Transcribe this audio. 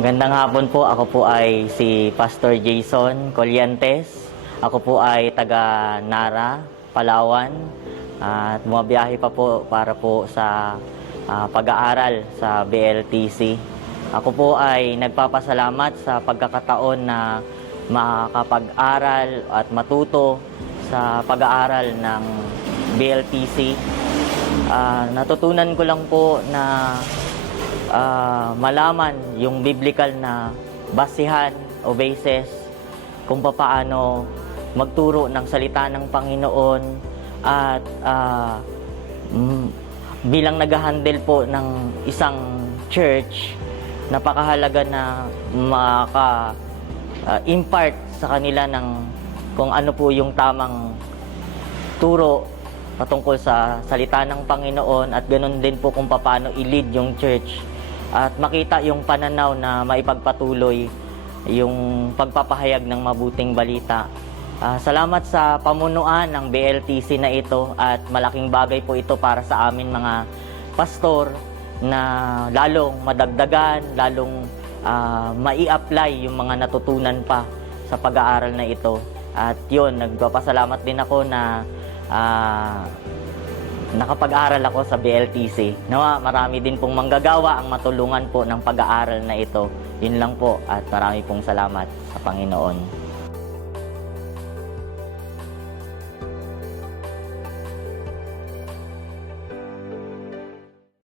Magandang hapon po. Ako po ay si Pastor Jason Colliantes. Ako po ay taga Nara, Palawan. At bumabiyahe pa po para po sa pag-aaral sa BLTC. Ako po ay nagpapasalamat sa pagkakataon na makakapag-aral at matuto sa pag-aaral ng BLTC. Natutunan ko lang po na malaman yung biblical na basihan o basis kung paano magturo ng salita ng Panginoon at bilang nag-handle po ng isang church, napakahalaga na maka-impart sa kanila ng kung ano po yung tamang turo patungkol sa salita ng Panginoon at ganoon din po kung paano i-lead yung church at makita yung pananaw na maipagpatuloy yung pagpapahayag ng mabuting balita. Salamat sa pamunuan ng BLTC na ito at malaking bagay po ito para sa amin mga pastor na lalong madagdagan, lalong mai-apply yung mga natutunan pa sa pag-aaral na ito. At yun, nagpapasalamat din ako na nakapag-aral ako sa BLTC. Nawa, marami din pong manggagawa ang matulungan po ng pag-aaral na ito. Yun lang po at marami pong salamat sa Panginoon.